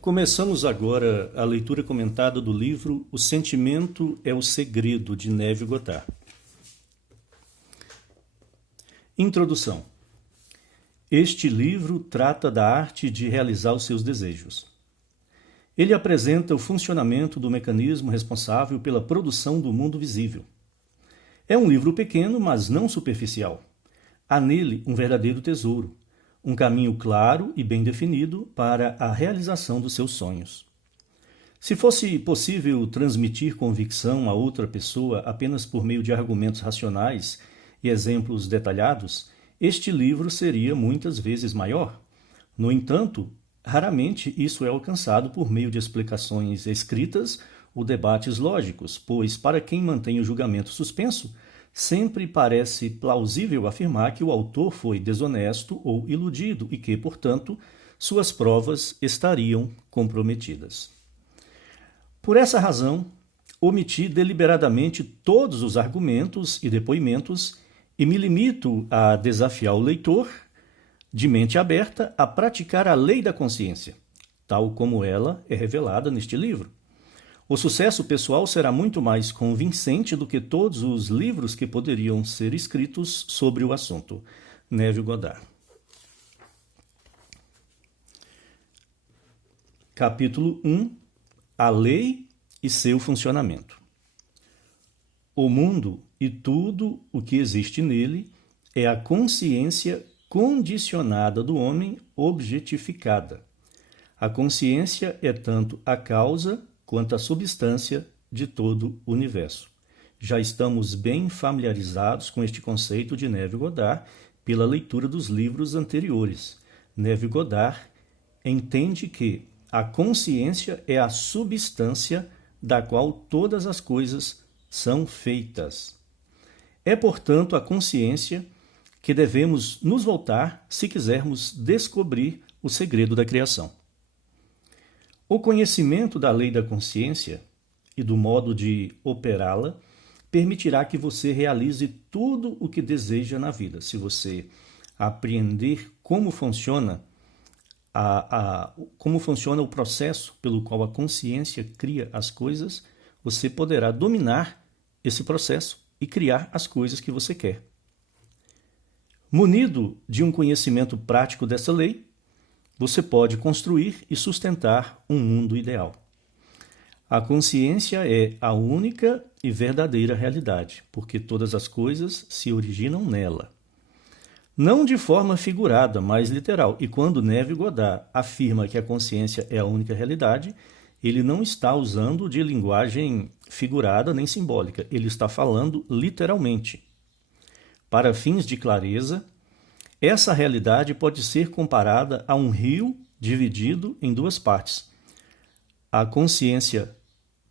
Começamos agora a leitura comentada do livro O Sentimento é o Segredo, de Neville Goddard. Introdução. Este livro trata da arte de realizar os seus desejos. Ele apresenta o funcionamento do mecanismo responsável pela produção do mundo visível. É um livro pequeno, mas não superficial. Há nele um verdadeiro tesouro, um caminho claro e bem definido para a realização dos seus sonhos. Se fosse possível transmitir convicção a outra pessoa apenas por meio de argumentos racionais e exemplos detalhados, este livro seria muitas vezes maior. No entanto, raramente isso é alcançado por meio de explicações escritas ou debates lógicos, pois, para quem mantém o julgamento suspenso, sempre parece plausível afirmar que o autor foi desonesto ou iludido e que, portanto, suas provas estariam comprometidas. Por essa razão, omiti deliberadamente todos os argumentos e depoimentos e me limito a desafiar o leitor, de mente aberta, a praticar a lei da consciência, tal como ela é revelada neste livro. O sucesso pessoal será muito mais convincente do que todos os livros que poderiam ser escritos sobre o assunto. Neville Goddard. Capítulo 1. A lei e seu funcionamento. O mundo e tudo o que existe nele é a consciência condicionada do homem objetificada. A consciência é tanto a causa quanto a substância de todo o universo. Já estamos bem familiarizados com este conceito de Neville Goddard pela leitura dos livros anteriores. Neville Goddard entende que a consciência é a substância da qual todas as coisas são feitas. É, portanto, a consciência que devemos nos voltar se quisermos descobrir o segredo da criação. O conhecimento da lei da consciência e do modo de operá-la permitirá que você realize tudo o que deseja na vida. Se você apreender como funciona o processo pelo qual a consciência cria as coisas, você poderá dominar esse processo e criar as coisas que você quer. Munido de um conhecimento prático dessa lei, você pode construir e sustentar um mundo ideal. A consciência é a única e verdadeira realidade, porque todas as coisas se originam nela. Não de forma figurada, mas literal. E quando Neville Goddard afirma que a consciência é a única realidade, ele não está usando de linguagem figurada nem simbólica. Ele está falando literalmente. Para fins de clareza, essa realidade pode ser comparada a um rio dividido em duas partes: a consciência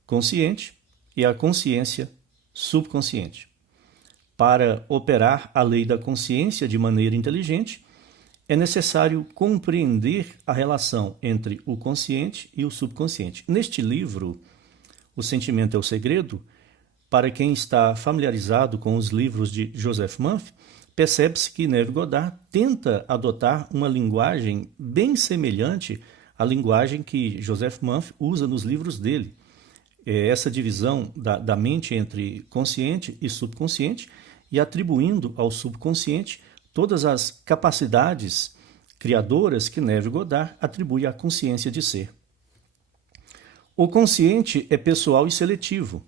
consciente e a consciência subconsciente. Para operar a lei da consciência de maneira inteligente, é necessário compreender a relação entre o consciente e o subconsciente. Neste livro, O Sentimento é o Segredo, para quem está familiarizado com os livros de Joseph Murphy, percebe-se que Neville Goddard tenta adotar uma linguagem bem semelhante à linguagem que Joseph Murphy usa nos livros dele. Essa divisão da mente entre consciente e subconsciente, e atribuindo ao subconsciente todas as capacidades criadoras que Neville Goddard atribui à consciência de ser. O consciente é pessoal e seletivo.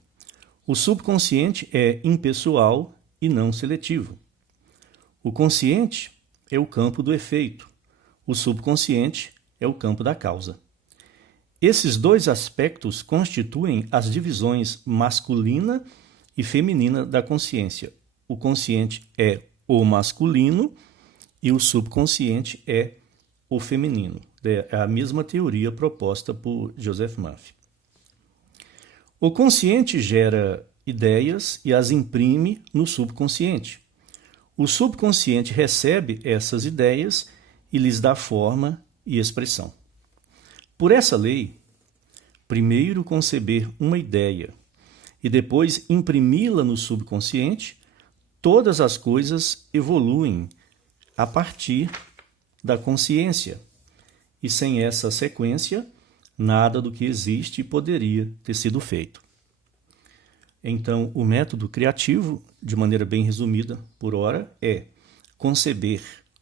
O subconsciente é impessoal e não seletivo. O consciente é o campo do efeito. O subconsciente é o campo da causa. Esses dois aspectos constituem as divisões masculina e feminina da consciência. O consciente é o masculino e o subconsciente é o feminino. É a mesma teoria proposta por Joseph Murphy. O consciente gera ideias e as imprime no subconsciente. O subconsciente recebe essas ideias e lhes dá forma e expressão. Por essa lei, primeiro conceber uma ideia e depois imprimi-la no subconsciente, todas as coisas evoluem a partir da consciência. E sem essa sequência, nada do que existe poderia ter sido feito. Então, o método criativo, de maneira bem resumida por hora, é conceber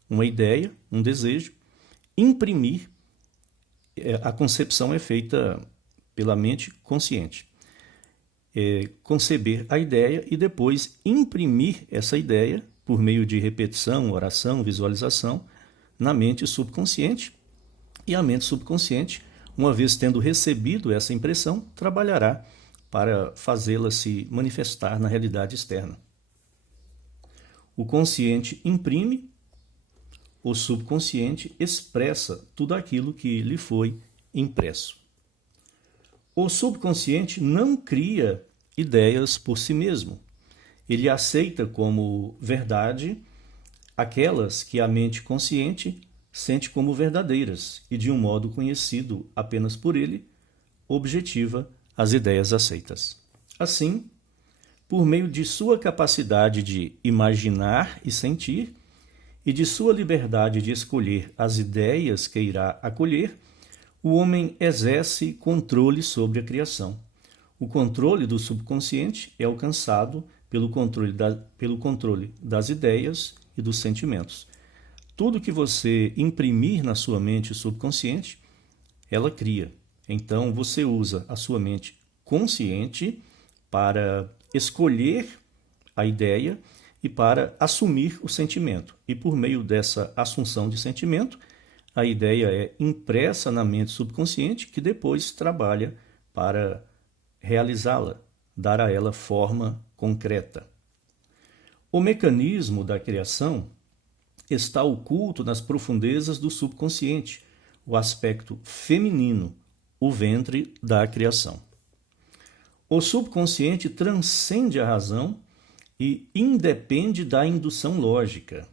uma ideia, um desejo, imprimir. A concepção é feita pela mente consciente. Conceber a ideia e depois imprimir essa ideia por meio de repetição, oração, visualização na mente subconsciente. E a mente subconsciente, uma vez tendo recebido essa impressão, trabalhará para fazê-la se manifestar na realidade externa. O consciente imprime, o subconsciente expressa tudo aquilo que lhe foi impresso. O subconsciente não cria ideias por si mesmo. Ele aceita como verdade aquelas que a mente consciente sente como verdadeiras e, de um modo conhecido apenas por ele, objetiva as ideias aceitas. Assim, por meio de sua capacidade de imaginar e sentir e de sua liberdade de escolher as ideias que irá acolher, o homem exerce controle sobre a criação. O controle do subconsciente é alcançado pelo controle das ideias e dos sentimentos. Tudo que você imprimir na sua mente subconsciente, ela cria. Então, você usa a sua mente consciente para escolher a ideia e para assumir o sentimento. E por meio dessa assunção de sentimento, a ideia é impressa na mente subconsciente, que depois trabalha para realizá-la, dar a ela forma concreta. O mecanismo da criação está oculto nas profundezas do subconsciente, o aspecto feminino, o ventre da criação. O subconsciente transcende a razão e independe da indução lógica.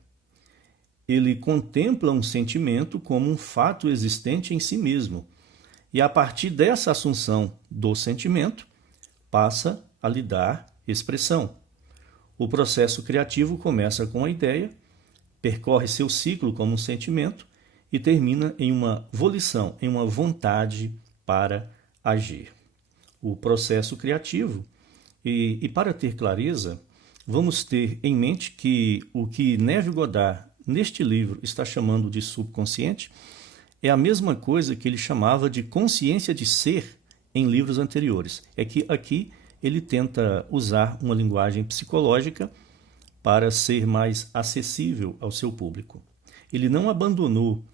Ele contempla um sentimento como um fato existente em si mesmo, e a partir dessa assunção do sentimento, passa a lhe dar expressão. O processo criativo começa com a ideia, percorre seu ciclo como um sentimento e termina em uma volição, em uma vontade para agir. O processo criativo, e para ter clareza, vamos ter em mente que o que Neville Goddard, neste livro, está chamando de subconsciente, é a mesma coisa que ele chamava de consciência de ser em livros anteriores. É que aqui ele tenta usar uma linguagem psicológica para ser mais acessível ao seu público. Ele não abandonou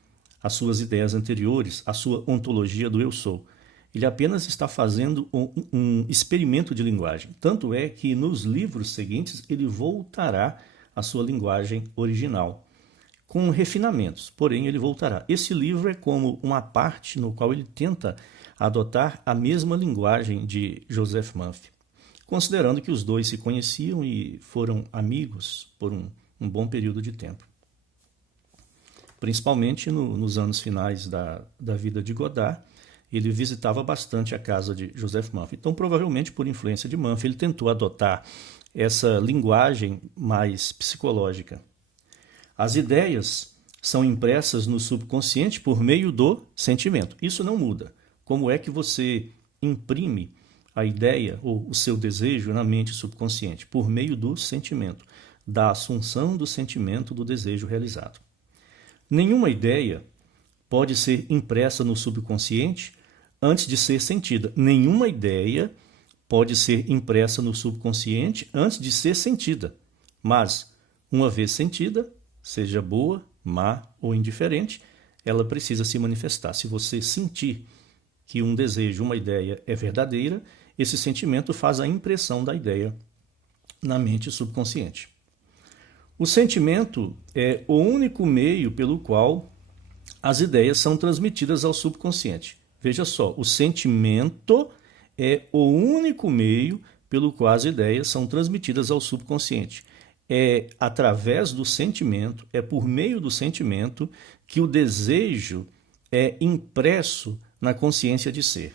as suas ideias anteriores, a sua ontologia do eu sou. Ele apenas está fazendo um experimento de linguagem. Tanto é que nos livros seguintes ele voltará à sua linguagem original, com refinamentos, porém ele voltará. Esse livro é como uma parte no qual ele tenta adotar a mesma linguagem de Joseph Murphy, considerando que os dois se conheciam e foram amigos por um bom período de tempo. Principalmente nos anos finais da vida de Goddard, ele visitava bastante a casa de Joseph Murphy. Então, provavelmente por influência de Murphy, ele tentou adotar essa linguagem mais psicológica. As ideias são impressas no subconsciente por meio do sentimento. Isso não muda. Como é que você imprime a ideia ou o seu desejo na mente subconsciente? Por meio do sentimento, da assunção do sentimento do desejo realizado. Nenhuma ideia pode ser impressa no subconsciente antes de ser sentida. Nenhuma ideia pode ser impressa no subconsciente antes de ser sentida. Mas, uma vez sentida, seja boa, má ou indiferente, ela precisa se manifestar. Se você sentir que um desejo, uma ideia é verdadeira, esse sentimento faz a impressão da ideia na mente subconsciente. O sentimento é o único meio pelo qual as ideias são transmitidas ao subconsciente. Veja só, o sentimento é o único meio pelo qual as ideias são transmitidas ao subconsciente. É através do sentimento, é por meio do sentimento que o desejo é impresso na consciência de ser.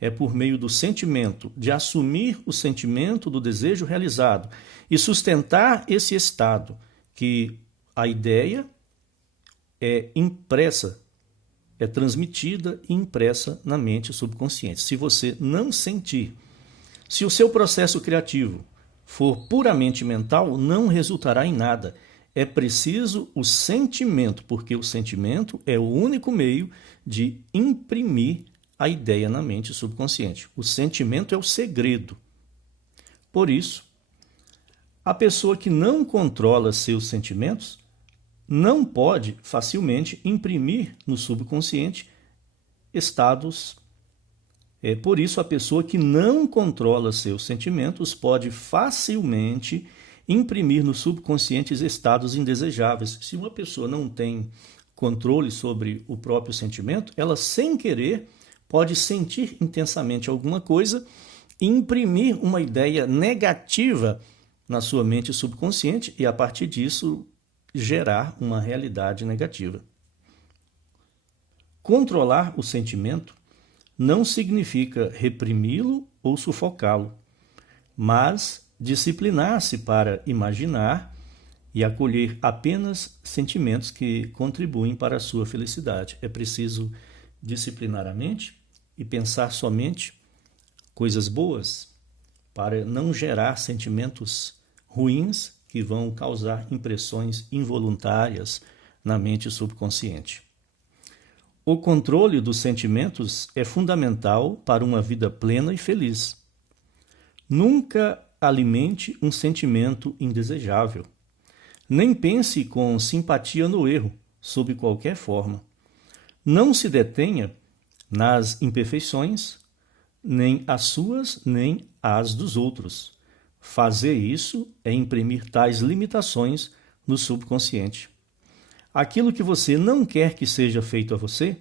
É por meio do sentimento, de assumir o sentimento do desejo realizado e sustentar esse estado, que a ideia é impressa, é transmitida e impressa na mente subconsciente. Se você não sentir, se o seu processo criativo for puramente mental, não resultará em nada. É preciso o sentimento, porque o sentimento é o único meio de imprimir a ideia na mente subconsciente. O sentimento é o segredo. Por isso, a pessoa que não controla seus sentimentos não pode facilmente imprimir no subconsciente estados. Por isso, a pessoa que não controla seus sentimentos pode facilmente imprimir no subconsciente estados indesejáveis. Se uma pessoa não tem controle sobre o próprio sentimento, ela, sem querer, pode sentir intensamente alguma coisa e imprimir uma ideia negativa na sua mente subconsciente e, a partir disso, gerar uma realidade negativa. Controlar o sentimento não significa reprimi-lo ou sufocá-lo, mas disciplinar-se para imaginar e acolher apenas sentimentos que contribuem para a sua felicidade. É preciso disciplinar a mente e pensar somente coisas boas para não gerar sentimentos ruins que vão causar impressões involuntárias na mente subconsciente. O controle dos sentimentos é fundamental para uma vida plena e feliz. Nunca alimente um sentimento indesejável. Nem pense com simpatia no erro, sob qualquer forma. Não se detenha nas imperfeições, nem as suas, nem as dos outros. Fazer isso é imprimir tais limitações no subconsciente. Aquilo que você não quer que seja feito a você,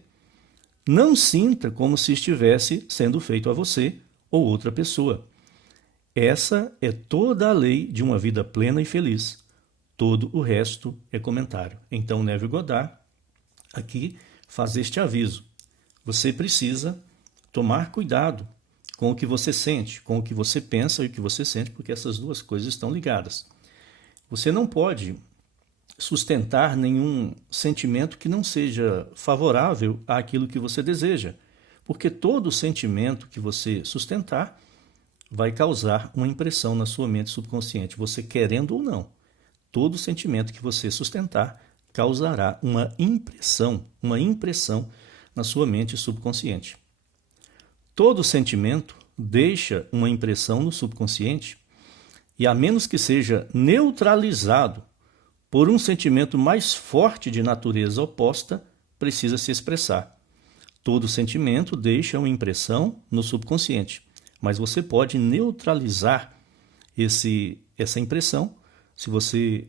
não sinta como se estivesse sendo feito a você ou outra pessoa. Essa é toda a lei de uma vida plena e feliz. Todo o resto é comentário. Então, Neville Goddard aqui faz este aviso. Você precisa tomar cuidado com o que você sente, com o que você pensa e o que você sente, porque essas duas coisas estão ligadas. Você não pode sustentar nenhum sentimento que não seja favorável àquilo que você deseja, porque todo sentimento que você sustentar vai causar uma impressão na sua mente subconsciente, você querendo ou não. Todo sentimento que você sustentar causará uma impressão na sua mente subconsciente. Todo sentimento deixa uma impressão no subconsciente e, a menos que seja neutralizado por um sentimento mais forte de natureza oposta, precisa se expressar. Todo sentimento deixa uma impressão no subconsciente, mas você pode neutralizar essa impressão se você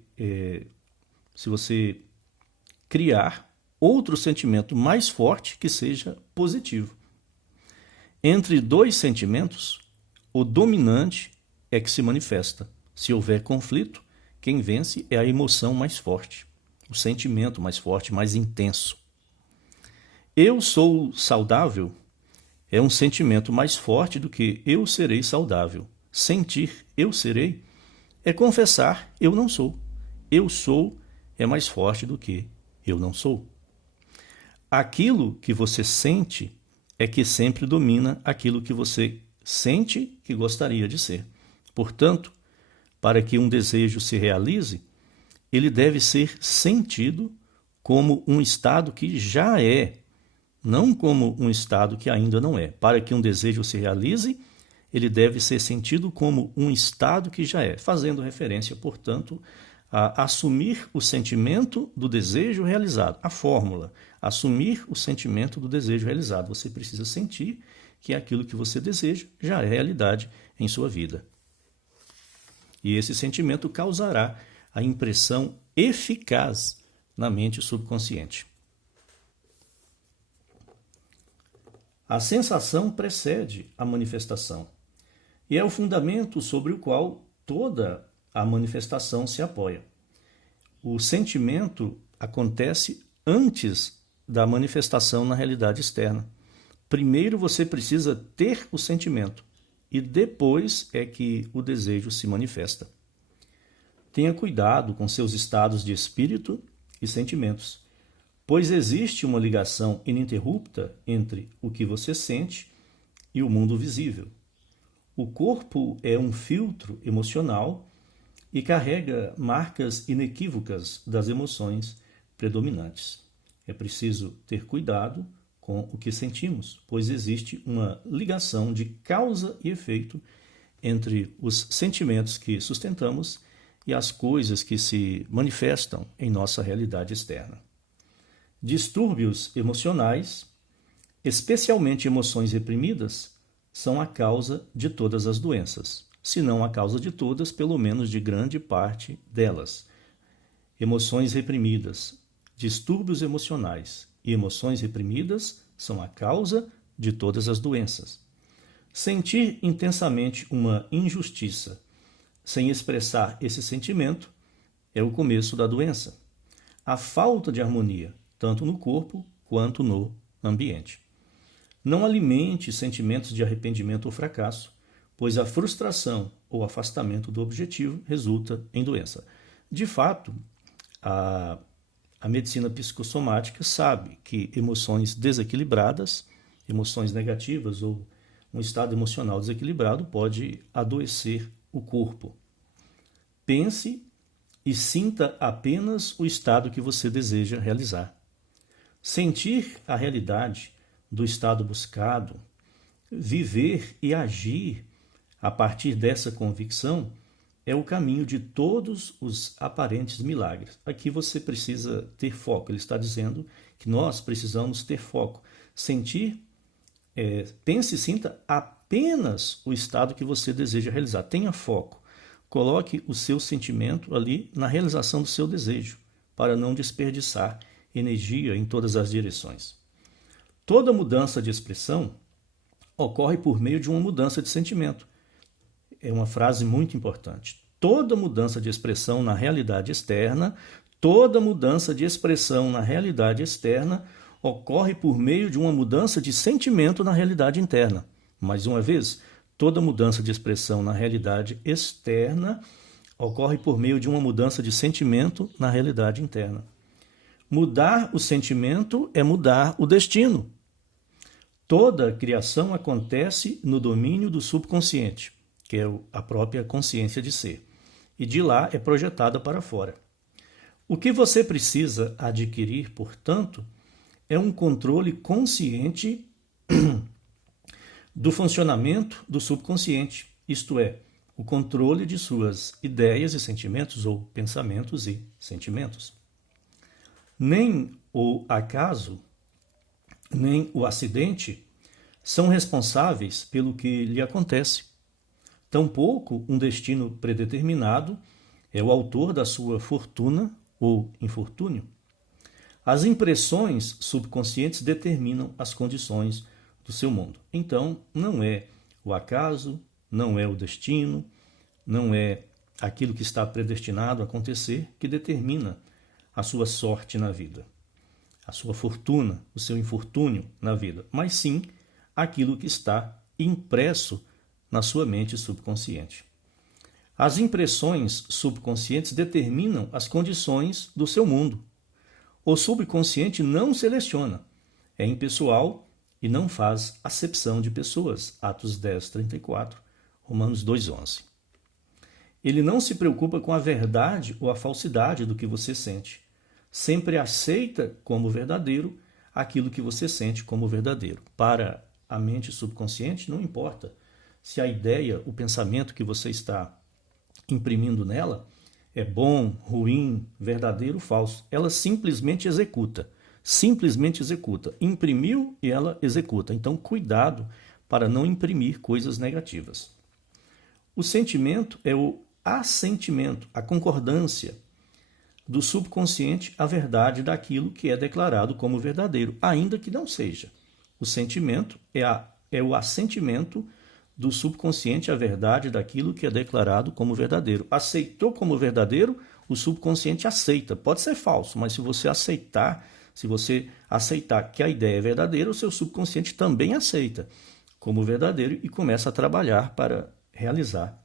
criar outro sentimento mais forte que seja positivo. Entre dois sentimentos, o dominante é que se manifesta. Se houver conflito, quem vence é a emoção mais forte, o sentimento mais forte, mais intenso. Eu sou saudável é um sentimento mais forte do que eu serei saudável. Sentir eu serei é confessar eu não sou. Eu sou é mais forte do que eu não sou. Aquilo que você sente é que sempre domina aquilo que você sente que gostaria de ser. Portanto, para que um desejo se realize, ele deve ser sentido como um estado que já é, não como um estado que ainda não é. Para que um desejo se realize, ele deve ser sentido como um estado que já é, fazendo referência, portanto, a assumir o sentimento do desejo realizado. A fórmula, assumir o sentimento do desejo realizado. Você precisa sentir que aquilo que você deseja já é realidade em sua vida. E esse sentimento causará a impressão eficaz na mente subconsciente. A sensação precede a manifestação e é o fundamento sobre o qual toda a manifestação se apoia. O sentimento acontece antes da manifestação na realidade externa. Primeiro você precisa ter o sentimento e depois é que o desejo se manifesta. Tenha cuidado com seus estados de espírito e sentimentos. pois existe uma ligação ininterrupta entre o que você sente e o mundo visível. O corpo é um filtro emocional e carrega marcas inequívocas das emoções predominantes. É preciso ter cuidado com o que sentimos, pois existe uma ligação de causa e efeito entre os sentimentos que sustentamos e as coisas que se manifestam em nossa realidade externa. Distúrbios emocionais, especialmente emoções reprimidas, são a causa de todas as doenças, se não a causa de todas, pelo menos de grande parte delas. Emoções reprimidas, distúrbios emocionais e emoções reprimidas são a causa de todas as doenças. Sentir intensamente uma injustiça sem expressar esse sentimento é o começo da doença. A falta de harmonia, tanto no corpo quanto no ambiente. Não alimente sentimentos de arrependimento ou fracasso, pois a frustração ou afastamento do objetivo resulta em doença. De fato, a medicina psicossomática sabe que emoções desequilibradas, emoções negativas ou um estado emocional desequilibrado pode adoecer o corpo. Pense e sinta apenas o estado que você deseja realizar. Sentir a realidade do estado buscado, viver e agir a partir dessa convicção é o caminho de todos os aparentes milagres. Aqui você precisa ter foco. Ele está dizendo que nós precisamos ter foco. Pense e sinta apenas o estado que você deseja realizar. Tenha foco. Coloque o seu sentimento ali na realização do seu desejo, para não desperdiçar energia em todas as direções. Toda mudança de expressão ocorre por meio de uma mudança de sentimento. É uma frase muito importante. Toda mudança de expressão na realidade externa, ocorre por meio de uma mudança de sentimento na realidade interna. Mais uma vez, toda mudança de expressão na realidade externa ocorre por meio de uma mudança de sentimento na realidade interna. Mudar o sentimento é mudar o destino. Toda a criação acontece no domínio do subconsciente, que é a própria consciência de ser, e de lá é projetada para fora. O que você precisa adquirir, portanto, é um controle consciente do funcionamento do subconsciente, isto é, o controle de suas ideias e sentimentos ou pensamentos e sentimentos. Nem o acaso, nem o acidente são responsáveis pelo que lhe acontece. Tampouco um destino predeterminado é o autor da sua fortuna ou infortúnio. As impressões subconscientes determinam as condições do seu mundo. Então, não é o acaso, não é o destino, não é aquilo que está predestinado a acontecer que determina a sua sorte na vida, a sua fortuna, o seu infortúnio na vida, mas sim aquilo que está impresso na sua mente subconsciente. As impressões subconscientes determinam as condições do seu mundo. O subconsciente não seleciona, é impessoal e não faz acepção de pessoas. Atos 10:34, Romanos 2:11. Ele não se preocupa com a verdade ou a falsidade do que você sente. Sempre aceita como verdadeiro aquilo que você sente como verdadeiro. Para a mente subconsciente, não importa se a ideia, o pensamento que você está imprimindo nela é bom, ruim, verdadeiro ou falso. Ela simplesmente executa. Imprimiu e ela executa. Então, cuidado para não imprimir coisas negativas. O sentimento é o assentimento, a concordância do subconsciente à verdade daquilo que é declarado como verdadeiro, ainda que não seja. O sentimento é o assentimento do subconsciente à verdade daquilo que é declarado como verdadeiro. Aceitou como verdadeiro, o subconsciente aceita. Pode ser falso, mas se você aceitar que a ideia é verdadeira, o seu subconsciente também aceita como verdadeiro e começa a trabalhar para realizar.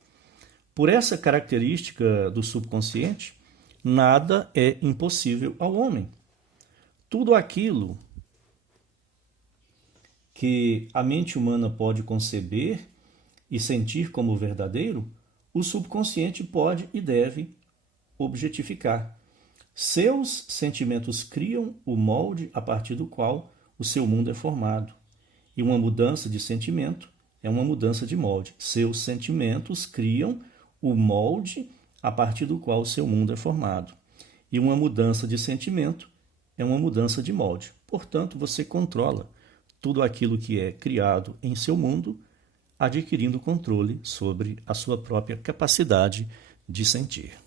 Por essa característica do subconsciente, nada é impossível ao homem. Tudo aquilo que a mente humana pode conceber e sentir como verdadeiro, o subconsciente pode e deve objetificar. Seus sentimentos criam o molde a partir do qual o seu mundo é formado. E uma mudança de sentimento é uma mudança de molde. Seus sentimentos criam o molde a partir do qual o seu mundo é formado. E uma mudança de sentimento é uma mudança de molde. Portanto, você controla tudo aquilo que é criado em seu mundo, adquirindo controle sobre a sua própria capacidade de sentir.